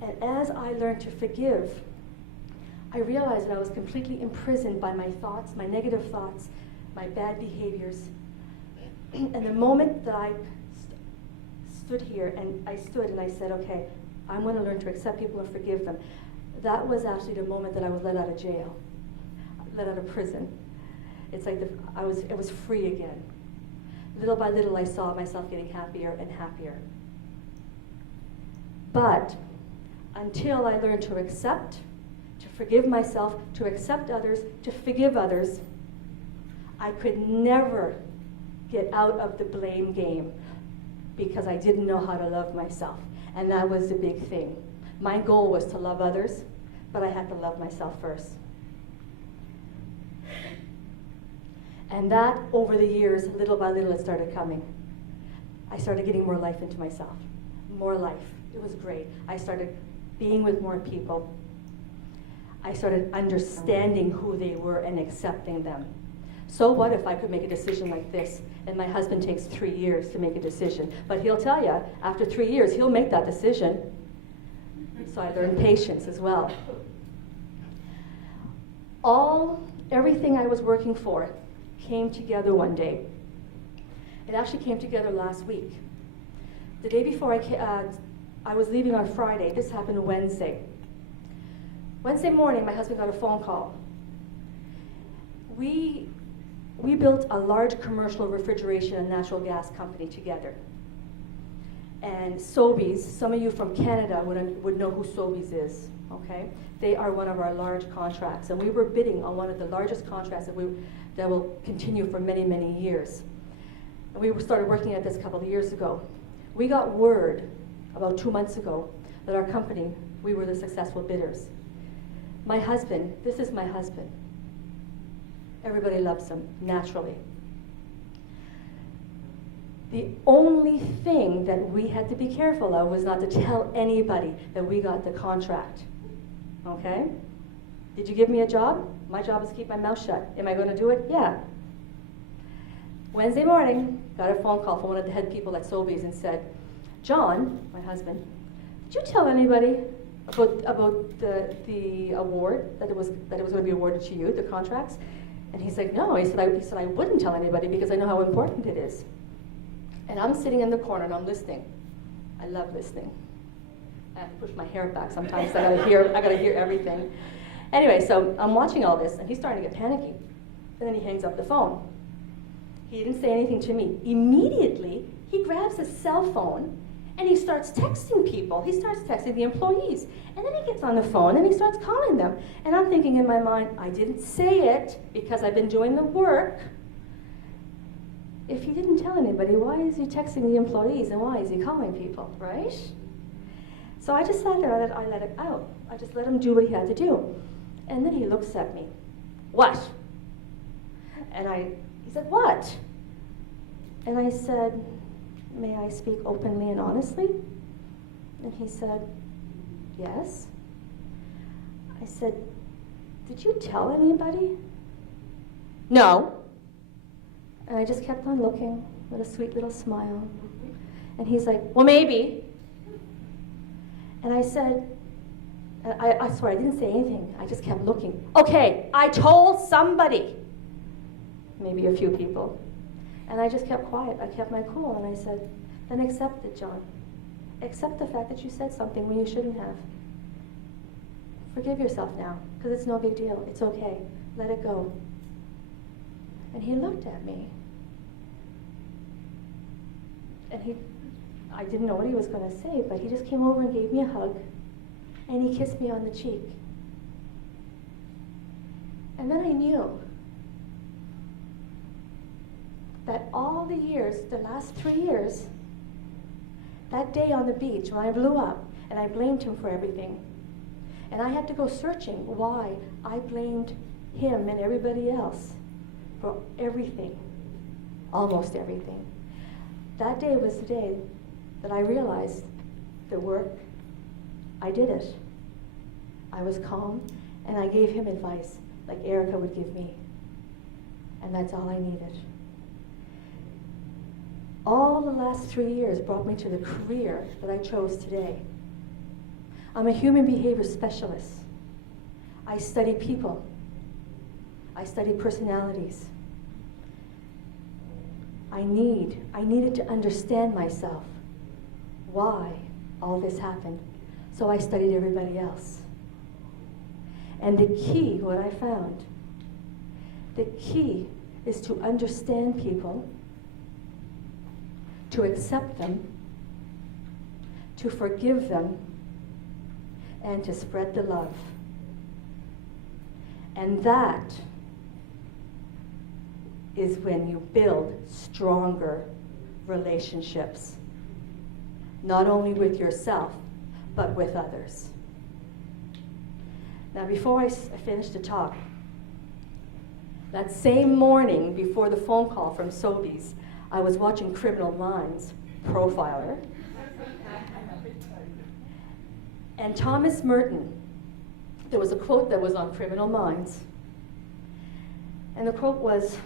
And as I learned to forgive, I realized that I was completely imprisoned by my thoughts, my negative thoughts, my bad behaviors. And the moment that I stood here and I said, okay, I'm going to learn to accept people and forgive them. That was actually the moment that I was let out of jail, let out of prison. It's like it was free again. Little by little, I saw myself getting happier and happier. But until I learned to accept, to forgive myself, to accept others, to forgive others, I could never get out of the blame game because I didn't know how to love myself. And that was the big thing. My goal was to love others, but I had to love myself first. And that, over the years, little by little, it started coming. I started getting more life into myself, more life. It was great. I started being with more people. I started understanding who they were and accepting them. So what if I could make a decision like this, and my husband takes 3 years to make a decision, but he'll tell you, after 3 years, he'll make that decision. So I learned patience as well. Everything I was working for came together one day. It actually came together last week. The day before I was leaving on Friday. This happened Wednesday. Wednesday morning, my husband got a phone call. We built a large commercial refrigeration and natural gas company together. And Sobeys, some of you from Canada would know who Sobeys is, okay? They are one of our large contracts, and we were bidding on one of the largest contracts that will continue for many, many years. And we started working at this a couple of years ago. We got word about 2 months ago that our company, we were the successful bidders. My husband, this is my husband. Everybody loves him, naturally. The only thing that we had to be careful of was not to tell anybody that we got the contract. Okay? Did you give me a job? My job is to keep my mouth shut. Am I going to do it? Yeah. Wednesday morning, got a phone call from one of the head people at Sobeys and said, John, my husband, did you tell anybody about the award, that it was going to be awarded to you, the contracts? And he's like, no. He said, I wouldn't tell anybody because I know how important it is. And I'm sitting in the corner and I'm listening. I love listening. I have to push my hair back sometimes. I gotta hear everything. Anyway, so I'm watching all this, and he's starting to get panicky. And then he hangs up the phone. He didn't say anything to me. Immediately, he grabs his cell phone and he starts texting people. He starts texting the employees. And then he gets on the phone and he starts calling them. And I'm thinking in my mind, I didn't say it because I've been doing the work. If he didn't tell anybody, why is he texting the employees and why is he calling people, right? So I just sat there, I let it out. I just let him do what he had to do. And then he looks at me. What? And he said, what? And I said, may I speak openly and honestly? And he said, yes. I said, did you tell anybody? No. And I just kept on looking with a sweet little smile. And he's like, well, maybe. And I said, I swear I didn't say anything. I just kept looking. Okay, I told somebody. Maybe a few people. And I just kept quiet. I kept my cool. And I said, then accept it, John. Accept the fact that you said something when you shouldn't have. Forgive yourself now, because it's no big deal. It's okay. Let it go. And he looked at me. And I didn't know what he was going to say, but he just came over and gave me a hug. And he kissed me on the cheek. And then I knew that all the years, the last 3 years, that day on the beach when I blew up and I blamed him for everything, and I had to go searching why I blamed him and everybody else for everything, almost everything. That day was the day that I realized the work, I did it. I was calm, and I gave him advice like Erica would give me. And that's all I needed. All the last 3 years brought me to the career that I chose today. I'm a human behavior specialist. I study people. I study personalities. I needed to understand myself, why all this happened. So I studied everybody else. And the key, what I found, the key is to understand people, to accept them, to forgive them, and to spread the love. And that is when you build stronger relationships, not only with yourself, but with others. Now, before I finish the talk, that same morning before the phone call from Sobeys, I was watching Criminal Minds, Profiler, and Thomas Merton, there was a quote that was on Criminal Minds, and the quote was,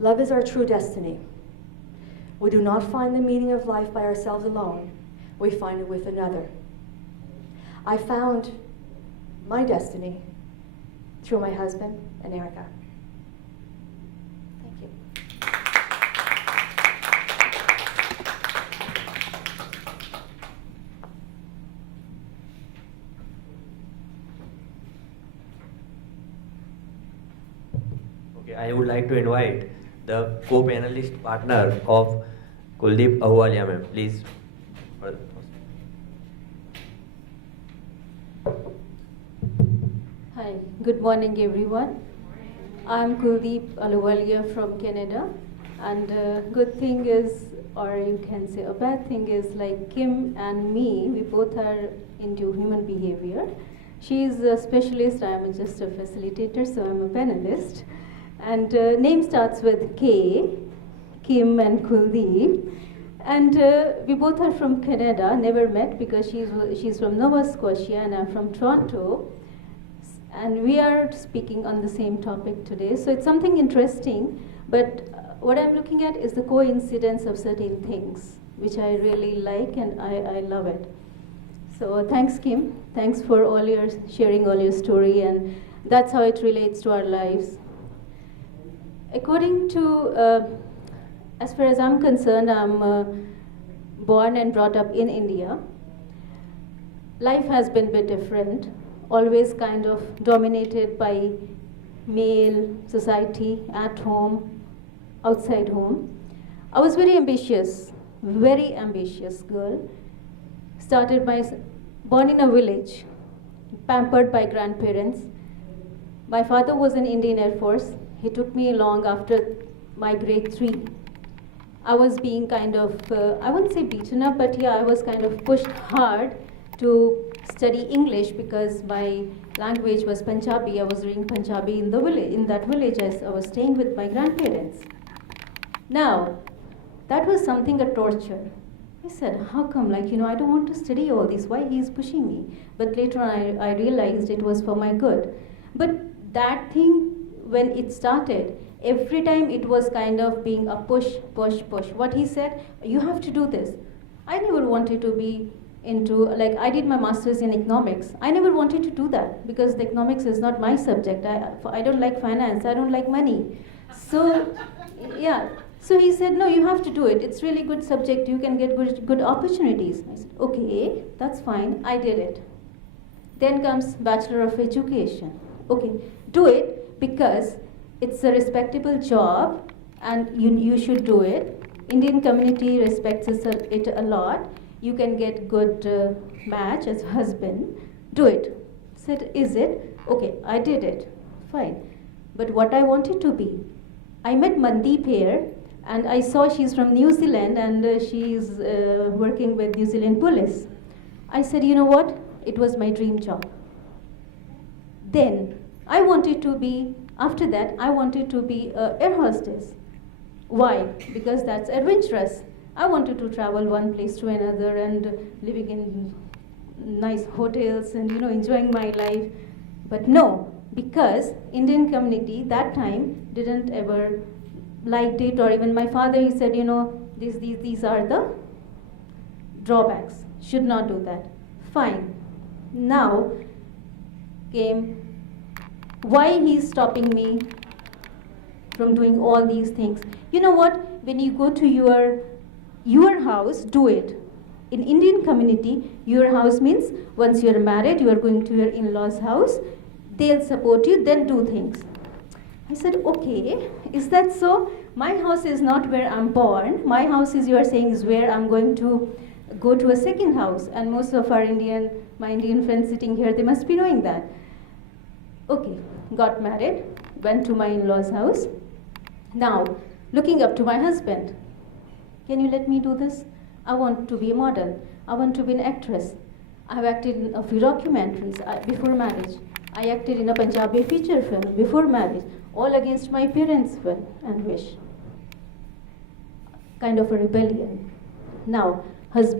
"Love is our true destiny. We do not find the meaning of life by ourselves alone. We find it with another." I found my destiny through my husband and Erica. Thank you. Okay, I would like to invite the co-panelist partner of Kuldeep Ahwalia, ma'am. Please. Hi, good morning everyone. I'm Kuldeep Ahluwalia from Canada, and good thing is, or you can say a bad thing is, like Kim and me, we both are into human behavior. She is a specialist, I am just a facilitator, so I'm a panelist. And name starts with K, Kim and Kuldeep. And we both are from Canada, never met because she's from Nova Scotia and I'm from Toronto. And we are speaking on the same topic today. So it's something interesting, but what I'm looking at is the coincidence of certain things, which I really like and I love it. So thanks, Kim. Thanks for sharing all your story, and that's how it relates to our lives. According to, as far as I'm concerned, I'm born and brought up in India. Life has been a bit different, always kind of dominated by male society, at home, outside home. I was very ambitious girl. Born in a village, pampered by grandparents. My father was in Indian Air Force. He took me along after my grade 3. I was being kind of, I wouldn't say beaten up, but yeah, I was kind of pushed hard to study English because my language was Punjabi. I was reading Punjabi in that village as I was staying with my grandparents. Now, that was something a torture. I said, how come, I don't want to study all this, why he is pushing me? But later on I realized it was for my good. But that thing, when it started, every time it was kind of being a push. What he said, you have to do this. I never wanted to be into, I did my master's in economics. I never wanted to do that because the economics is not my subject. I don't like finance, I don't like money. So, yeah. So he said, no, you have to do it. It's really good subject. You can get good opportunities. I said, okay, that's fine. I did it. Then comes Bachelor of Education. Okay, do it because it's a respectable job and you should do it. Indian community respects it a lot. You can get good match as husband. Do it. Said, is it? Okay, I did it. Fine. But what I wanted to be, I met Mandeep here. And I saw she's from New Zealand and she's working with New Zealand police. I said, you know what? It was my dream job. Then I wanted to be, after that, I wanted to be an air hostess. Why? Because that's adventurous. I wanted to travel one place to another and living in nice hotels and enjoying my life. But no, because Indian community that time didn't ever liked it, or even my father, he said, these are the drawbacks, should not do that. Fine, Now came why he's stopping me from doing all these things. You know what? When you go to your house, do it. In Indian community, your house means once you're married, you are going to your in-laws' house, they'll support you, then do things. I said, okay, is that so? My house is not where I'm born. My house is, you are saying, is where I'm going to go to a second house. And most of my Indian friends sitting here, they must be knowing that. Okay, got married, went to my in-laws' house. Now, looking up to my husband. Can you let me do this? I want to be a model. I want to be an actress. I've acted in a few documentaries before marriage. I acted in a Punjabi feature film before marriage, all against my parents' will and wish. Kind of a rebellion. Now, as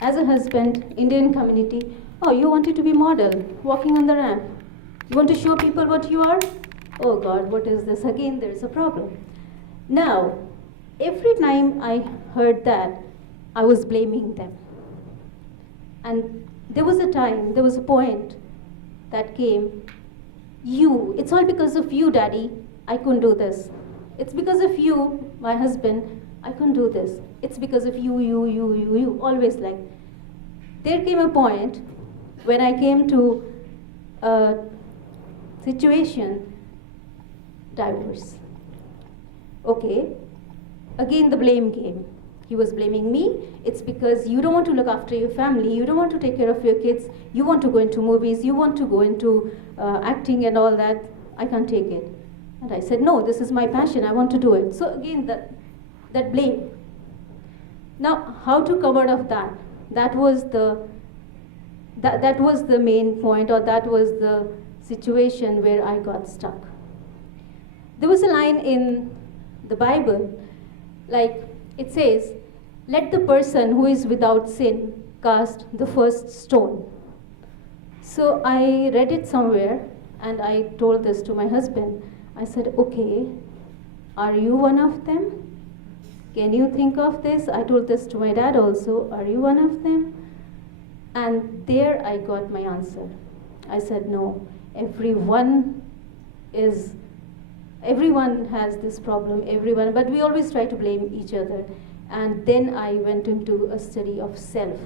a husband, Indian community, oh, you wanted to be model, walking on the ramp. You want to show people what you are? Oh God, what is this? Again, there's a problem. Now, every time I heard that, I was blaming them. And there was a point that came, it's all because of you, Daddy, I couldn't do this. It's because of you, my husband, I couldn't do this. It's because of you, always like. There came a point when I came to a situation, divorce. Okay, again the blame game. He was blaming me. It's because you don't want to look after your family, you don't want to take care of your kids, you want to go into movies, you want to go into acting and all that. I can't take it. And I said, no, this is my passion, I want to do it. So again, that blame. Now, how to come out of that? That was the main point, or that was the situation where I got stuck. There was a line in the Bible, like it says, let the person who is without sin cast the first stone. So I read it somewhere and I told this to my husband. I said, okay, are you one of them? Can you think of this? I told this to my dad also, are you one of them? And there I got my answer. I said, no, everyone has this problem, but we always try to blame each other. And then I went into a study of self.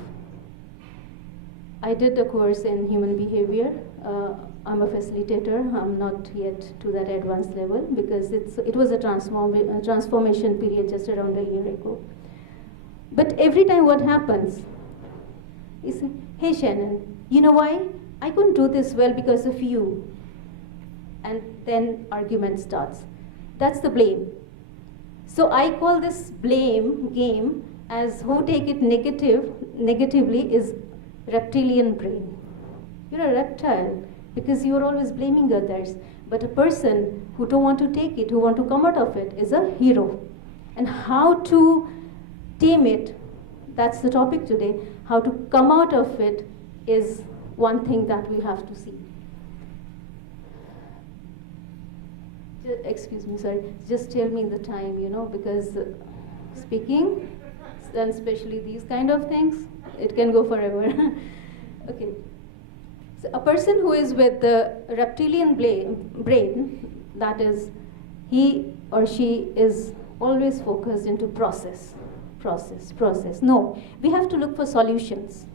I did a course in human behavior. I'm a facilitator. I'm not yet to that advanced level because it was a transformation period just around a year ago. But every time what happens is, hey Shannon, you know why? I couldn't do this well because of you. And then argument starts. That's the blame. So I call this blame game as who take it negatively is reptilian brain. You're a reptile because you're always blaming others. But a person who don't want to take it, who want to come out of it, is a hero. And how to tame it, that's the topic today. How to come out of it is one thing that we have to see. Excuse me, sorry. Just tell me the time, because speaking, and especially these kind of things, it can go forever. Okay. So a person who is with the reptilian brain, that is, he or she is always focused into process. No, we have to look for solutions.